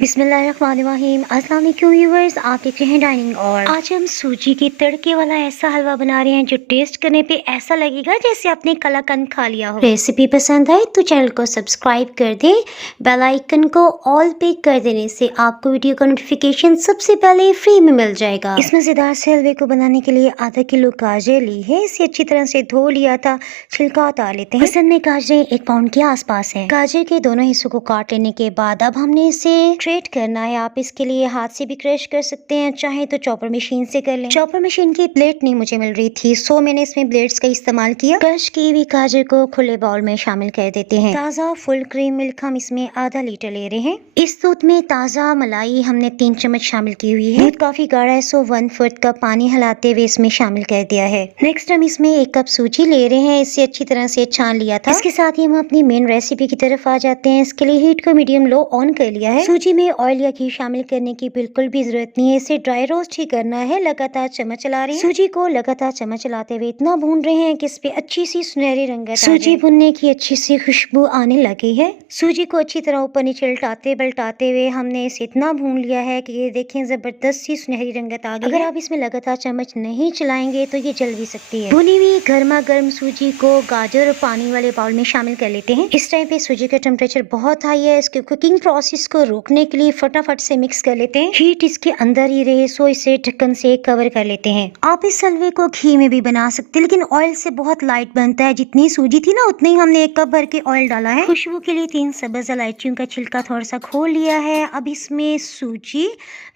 बिस्मिल्लाहिर्रहमानिर्रहीम। अस्सलाम वालेकुम व्यूअर्स, आप देख रहे हैं डाइनिंग। और आज हम सूजी के तड़के वाला ऐसा हलवा बना रहे हैं जो टेस्ट करने पे ऐसा लगेगा जैसे आपने कलाकंद खा लिया हो। रेसिपी पसंद आए तो चैनल को सब्सक्राइब कर दें, बेल आइकन को ऑल पे कर देने से आपको वीडियो का नोटिफिकेशन सबसे पहले फ्री में मिल जाएगा। इस मजेदार से हलवे को बनाने के लिए आधा किलो गाजर ली है। इसे अच्छी तरह से धो लिया था, छिलका उतार लेते हैं। पसंद में गाजरें 1 पाउंड के आसपास है। गाजर के दोनों हिस्सों को काट लेने के बाद अब हमने इसे ग्रेट करना है। आप इसके लिए हाथ से भी क्रश कर सकते हैं, चाहे तो चॉपर मशीन से कर लें। चॉपर मशीन की प्लेट नहीं मुझे मिल रही थी, सो मैंने इसमें ब्लेड्स का इस्तेमाल किया। क्रश की हुई गाजर को खुले बाउल में शामिल कर देते हैं। ताज़ा फुल क्रीम मिल्क हम इसमें आधा लीटर ले रहे हैं। इस दूध में ताज़ा मलाई हमने 3 चम्मच शामिल की हुई है। दूध काफी गाढ़ा है, सो 1/4 कप पानी हिलाते हुए इसमें शामिल कर दिया है। नेक्स्ट हम इसमें 1 कप सूजी ले रहे हैं। इसे अच्छी तरह से छान लिया था। इसके साथ ही हम अपनी मेन रेसिपी की तरफ आ जाते हैं। इसके लिए हीट को मीडियम लो ऑन कर लिया है। सूजी में ऑयल या घी शामिल करने की बिल्कुल भी जरूरत नहीं है। इसे ड्राई रोस्ट ही करना है। लगातार चम्मच चला रहे हैं। सूजी को लगातार चम्मच चलाते हुए इतना भून रहे हैं कि इस पे अच्छी सी सुनहरी रंगत सूजी भुनने की अच्छी सी खुशबू आने लगी है। सूजी को अच्छी तरह ऊपर नीचे पलटाते हुए हमने इसे इतना भून लिया है कि ये देखें जबरदस्त सी सुनहरी रंगत आ गई। अगर आप इसमें लगातार चम्मच नहीं चलाएंगे तो ये जल भी सकती है। भुनी हुई गर्मा गर्म सूजी को गाजर और पानी वाले बाउल में शामिल कर लेते हैं। इस टाइम पे सूजी का टेम्परेचर बहुत हाई है। इसके कुकिंग प्रोसेस को रोकने के लिए फटाफट से मिक्स कर लेते हैं। हीट इसके अंदर ही रहे, सो इसे ढक्कन से कवर कर लेते हैं। आप इस हलवे को घी में भी बना सकते हैं, लेकिन ऑयल से बहुत लाइट बनता है। जितनी सूजी थी ना उतनी हमने 1 कप भर के ऑयल डाला है। खुशबू के लिए 3 सब्ज इलायचियों का छिलका थोड़ा सा खोल लिया है। अब इसमें सूजी,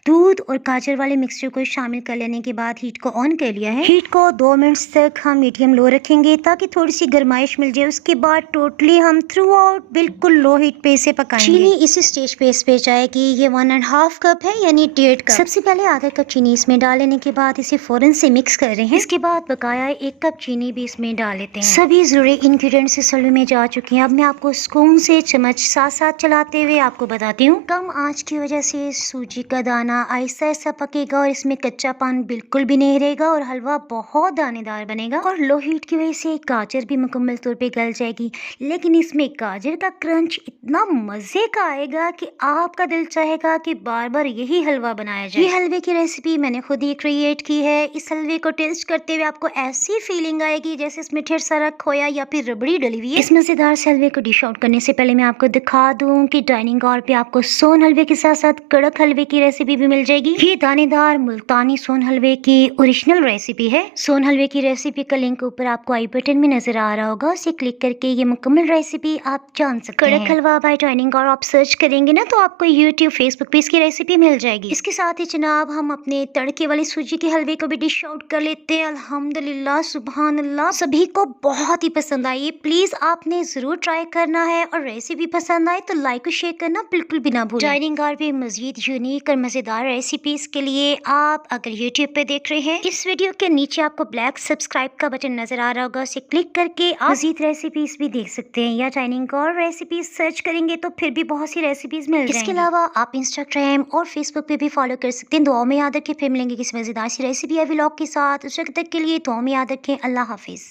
दूध और गाजर वाले मिक्सचर को शामिल कर लेने के बाद हीट को ऑन कर लिया है। हीट को 2 मिनट्स तक हम मीडियम लो रखेंगे ताकि थोड़ी सी गर्माइश मिल जाए। उसके बाद टोटली हम थ्रू आउट बिल्कुल लो हीट पे इसे पकाएंगे। चीनी इस स्टेज पे इस पे जाएगी। ये 1.5 कप है, यानी 1.5 कप। सबसे पहले आधा कप चीनी इसमें डाल लेने के बाद इसे फौरन से मिक्स कर रहे हैं। इसके बाद बकाया 1 कप चीनी भी इसमें डाल लेते हैं। सभी जरूरी इंग्रेडिएंट्स इस हलवे में जा चुके हैं। अब मैं आपको स्पून से चम्मच साथ साथ चलाते हुए आपको बताती हूँ। कम आंच की वजह से सूजी का दाना आहिस्ता आहिस्ता पकेगा और इसमें कच्चापन बिल्कुल भी नहीं रहेगा और हलवा बहुत दानेदार बनेगा। और लो हीट की वजह से गाजर भी मुकम्मल तौर पे गल जाएगी, लेकिन इसमें गाजर का क्रंच इतना मजे का आएगा कि आपका दिल चाहेगा कि बार बार यही हलवा बनाया जाए। ये हलवे की रेसिपी मैंने खुद ही क्रिएट की है। इस हलवे को टेस्ट करते हुए आपको ऐसी फीलिंग आएगी जैसे इसमें ढेर सारा खोया या फिर रबड़ी डली हुई है। इस मजेदार से हलवे को डिश आउट करने से पहले मैं आपको दिखा दूं कि डाइनिंग हॉल पे आपको सोन हलवे के साथ साथ कड़क हलवे की रेसिपी भी मिल जाएगी। ये दानेदार मुल्तानी सोन हलवे की ओरिजिनल रेसिपी है। सोन हलवे की रेसिपी का लिंक ऊपर आपको आई बटन में नजर आ रहा होगा, उसे क्लिक करके ये मुकम्मल रेसिपी आप जान सकते हैं। कड़क हलवा बाय डाइनिंग हॉल आप सर्च करेंगे ना तो आपको यूट्यूब फेसबुक पे इसकी रेसिपी मिल जाएगी। इसके साथ ही जनाब हम अपने तड़के वाले सूजी के हलवे को भी डिश आउट कर लेते हैं। अल्हम्दुलिल्लाह, सुभान अल्लाह, सभी को बहुत ही पसंद आई। प्लीज आपने जरूर ट्राई करना है और रेसिपी पसंद आए तो लाइक और शेयर करना बिल्कुल भी ना भूलें। डाइनिंग हॉल पे मजीद यूनिक और मजेदार रेसिपीज के लिए आप अगर यूट्यूब पे देख रहे हैं, इस वीडियो के नीचे आपको ब्लैक सब्सक्राइब का बटन नजर आ रहा होगा, उसे क्लिक करके आप मजीद रेसिपीज भी देख सकते हैं। या डाइनिंग हॉल रेसिपीज सर्च करेंगे तो फिर भी बहुत सी रेसिपीज मिल जाएंगी। इसके अलावा आप इंस्टाग्राम और फेसबुक पे भी फॉलो कर सकते हैं। दुआ में याद रखें, फिर मिलेंगे किसी मजेदार सी रेसिपी या व्लॉग के साथ। उस वक्त तक के लिए दुआ में याद रखें। अल्लाह हाफिज।